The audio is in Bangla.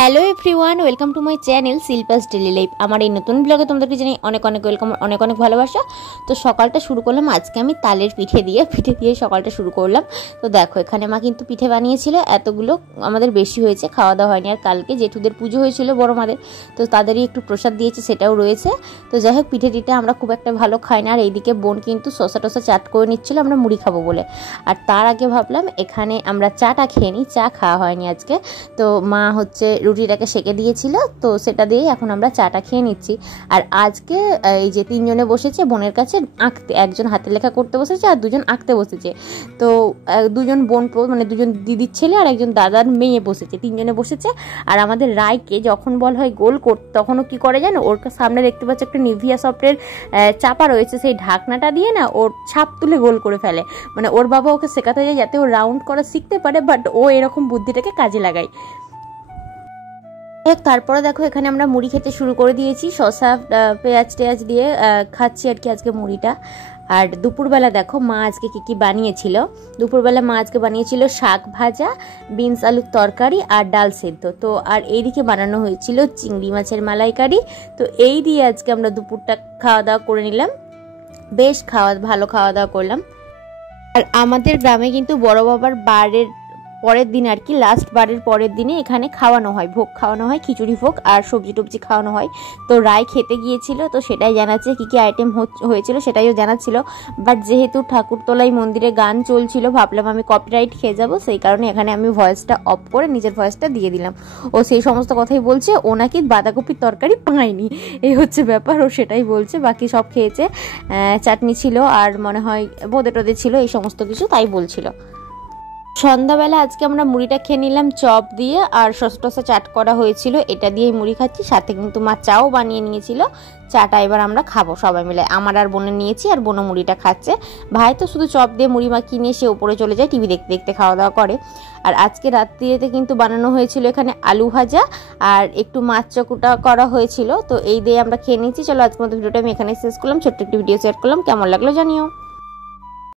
Hello everyone, welcome to my channel Shilpa's daily life. আমার এই নতুন ব্লগে তোমাদেরকে জানাই অনেক অনেক ওয়েলকাম, অনেক অনেক ভালোবাসা। তো সকালটা শুরু করলাম আজকে আমি তালের পিঠে দিয়ে সকালটা শুরু করলাম। তো দেখো এখানে মা কিন্তু পিঠে বানিয়েছিল, এতগুলো আমাদের বেশি হয়েছে, খাওয়া দাওয়া হয়নি। আর কালকে জেঠুদের পুজো হয়েছিল বড় মাদের, তো তাদেরই একটু প্রসাদ দিয়েছে, সেটাও রয়েছে। তো যাই হোক, পিঠে টিঠে আমরা খুব একটা ভালো খাই না। আর এইদিকে বোন কিন্তু শসা টসা চাট করে নিচ্ছিলো আমরা মুড়ি খাবো বলে। আর তার আগে ভাবলাম এখানে আমরা চাটা খেয়ে নিই, চা খাওয়া হয়নি আজকে। তো মা হচ্ছে রুটিটাকে সেকে দিয়েছিল, তো সেটা দিয়েই এখন আমরা চাটা খেয়ে নিচ্ছি। আর আজকে এই যে তিনজনে বসেছে বোনের কাছে আঁকতে, একজন হাতে লেখা করতে বসেছে আর দুজন আঁকতে বসেছে। তো দুজন বোন মানে দুজন দিদির ছেলে আর একজন দাদার মেয়ে বসেছে, তিনজনে বসেছে। আর আমাদের রায়কে যখন বল হয় গোল করতে, তখনও কি করে জানো, ওর সামনে দেখতে পাচ্ছ একটা নিভিয়া সফটের চাপা রয়েছে, সেই ঢাকনাটা দিয়ে না ওর ছাপ তুলে গোল করে ফেলে। মানে ওর বাবা ওকে শেখাতে যায় যাতে ও রাউন্ড করা শিখতে পারে, বাট ও এরকম বুদ্ধিটাকে কাজে লাগায়। তারপরে দেখো এখানে আমরা মুড়ি খেতে শুরু করে দিয়েছি, শসা পেঁয়াজ টেয়াজ দিয়ে খাচ্ছি আর কি আজকে মুড়িটা। আর দুপুরবেলা দেখো মা আজকে কি বানিয়েছিল। দুপুরবেলা মা আজকে বানিয়েছিল শাক ভাজা, বিনস আলুর তরকারি আর ডাল সেদ্ধ। তো আর এইদিকে বানানো হয়েছিল চিংড়ি মাছের মালাইকারি। তো এই দিয়ে আজকে আমরা দুপুরটা খাওয়া দাওয়া করে নিলাম, বেশ ভালো খাওয়া দাওয়া করলাম। আর আমাদের গ্রামে কিন্তু বড় বাবার বারের পরের দিন আর কি, লাস্ট বারের পরের দিনে এখানে খাওয়ানো হয়, ভোগ খাওয়ানো হয়, খিচুড়ি ভোগ আর সবজি টবজি খাওয়ানো হয়। তো রায় খেতে গিয়েছিল, তো সেটাই জানাচ্ছে কি আইটেম হয়েছিল সেটাইও জানাচ্ছিল। বাট যেহেতু ঠাকুরতলায় মন্দিরে গান চলছিল, ভাবলাম আমি কপিরাইট খেয়ে যাব, সেই কারণে এখানে আমি ভয়েসটা অফ করে নিজের ভয়েসটা দিয়ে দিলাম। ও সেই সমস্ত কথাই বলছে, ও নাকি বাঁধাকপির তরকারি পায়নি, এই হচ্ছে ব্যাপার, ও সেটাই বলছে। বাকি সব খেয়েছে, চাটনি ছিল আর মনে হয় বোঁদে টোদে ছিল, এই সমস্ত কিছু তাই বলছিল। সন্ধ্যাবেলা আজকে আমরা মুড়িটা খেয়ে নিলাম চপ দিয়ে, আর শসা টসা চাট করা হয়েছিল, এটা দিয়েই মুড়ি খাচ্ছি। সাথে কিন্তু মা চাও বানিয়ে নিয়েছিল, চাটা এবার আমরা খাবো সবাই মিলে। আমার আর বোনের নিয়েছি, আর বোনও মুড়িটা খাচ্ছে। ভাই তো শুধু চপ দিয়ে মুড়ি মাখিয়ে নিয়ে সে উপরে চলে যায়, টিভি দেখতে দেখতে খাওয়া দাওয়া করে। আর আজকে রাত্রিতে কিন্তু বানানো হয়েছিল এখানে আলু ভাজা আর একটু মাছ চকুটা করা হয়েছিল। তো এই দিয়ে আমরা খেয়ে নিচ্ছি। চলো আজকের মতো ভিডিওটা আমি এখানে শেষ করলাম, ছোট্ট একটি ভিডিও শেয়ার করলাম, কেমন লাগলো জানিও।